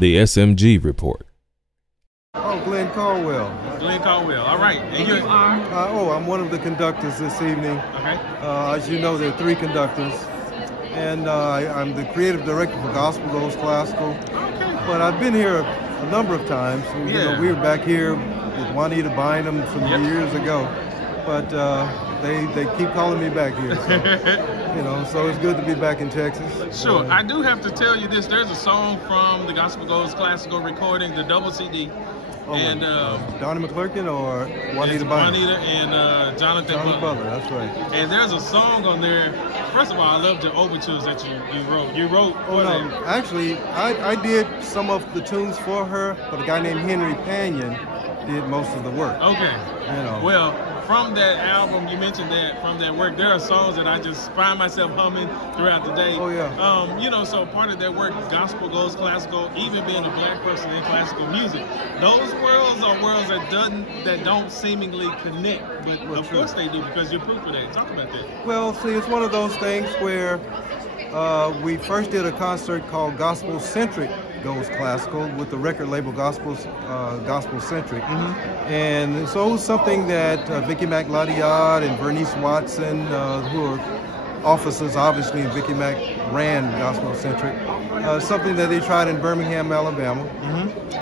The SMG Report. Oh, Glenn Caldwell. Glenn Caldwell. All right. And you are? I'm one of the conductors this evening. Okay. As you know, there are 3 conductors. And I'm the creative director for Gospel Goes Classical. Okay. But I've been here a number of times. You know, we were back here with Juanita Bynum some years ago. But they keep calling me back here. So, so it's good to be back in Texas. Sure. I do have to tell you this. There's a song from the Gospel Goes Classical recording, the double CD. And Donnie McClurkin or Juanita Bynum? Juanita and Jonathan Butler. That's right. And there's a song on there. First of all, I love the overtures that you wrote. You wrote for them. Actually, I did some of the tunes for her, but a guy named Henry Panion did most of the work. Okay. Well, from that album, you mentioned that from that work, there are songs that I just find myself humming throughout the day. Oh yeah. So part of that work, Gospel Goes Classical, even being a black person in classical music, those worlds are worlds that don't seemingly connect, but of course they do, because you're proof of that. Talk about that. Well, see, it's one of those things where we first did a concert called Gospel Centric Goes Classical with the record label Gospel Centric. And so it was something that Vicky McLeod and Vernice Watson, who are officers obviously, and Vicky Mac ran Gospel Centric, something that they tried in Birmingham, Alabama.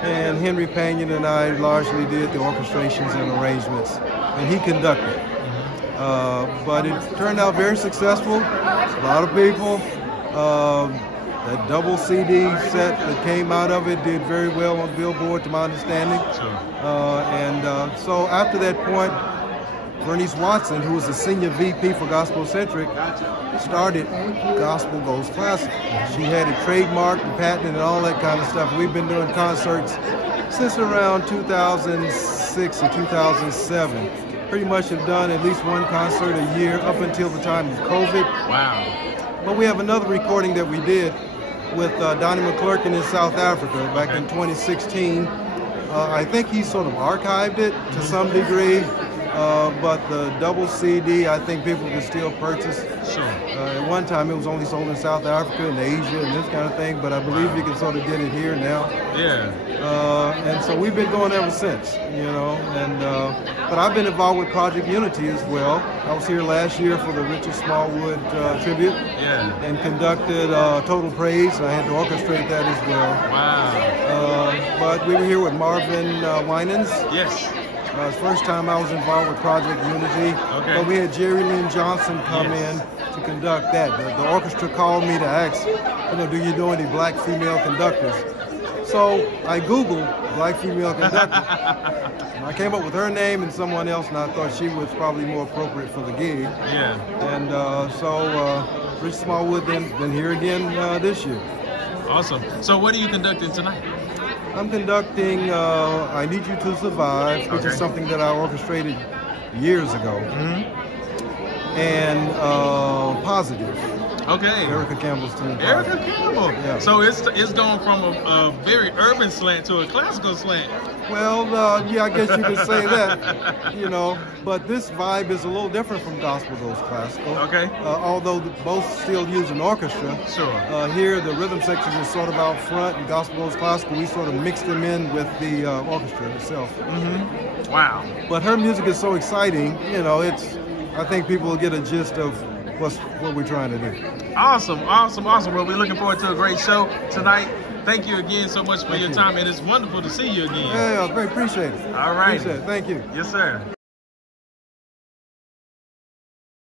And Henry Panion and I largely did the orchestrations and arrangements, and he conducted. But it turned out very successful. A lot of people. That double CD set that came out of it did very well on Billboard, to my understanding. Sure. So after that point, Vernice Watson, who was the senior VP for Gospel Centric, started Gospel Goes Classical. She had it trademarked and patented and all that kind of stuff. We've been doing concerts since around 2006 or 2007. Pretty much have done at least one concert a year up until the time of COVID. Wow. But we have another recording that we did with Donnie McClurkin in South Africa back in 2016. I think he sort of archived it to some degree, but the double CD I think people can still purchase. Sure. At one time it was only sold in South Africa and Asia and this kind of thing, but I believe you can sort of get it here now. Yeah. And so we've been going ever since, but I've been involved with Project Unity as well. I was here last year for the Richard Smallwood tribute and conducted Total Praise, and I had to orchestrate that as well. Wow. But we were here with Marvin Winans. Yes. It's the first time I was involved with Project Unity. Okay. But we had Jerry Lynn Johnson come in to conduct that. The orchestra called me to ask, do you know any black female conductors? So I Googled black female conductor. I came up with her name and someone else, and I thought she was probably more appropriate for the gig. Yeah. And so Rich Smallwood been here again this year. Awesome. So what are you conducting tonight? I'm conducting I Need You to Survive, which is something that I orchestrated years ago. And Positive. Okay. Erica Campbell's tune. Erica Campbell. Yeah. So it's going from a very urban slant to a classical slant. Well, yeah, I guess you could say that, but this vibe is a little different from Gospel Goes Classical. Okay. Although both still use an orchestra. Sure. Here, the rhythm section is sort of out front, and Gospel Goes Classical, we sort of mix them in with the orchestra itself. Wow. But her music is so exciting, I think people will get a gist of what we're trying to do. Awesome. Well, we're looking forward to a great show tonight. Thank you again so much for your time, and it's wonderful to see you again. Yeah, very appreciate it. All right. Appreciate it. Thank you. Yes, sir.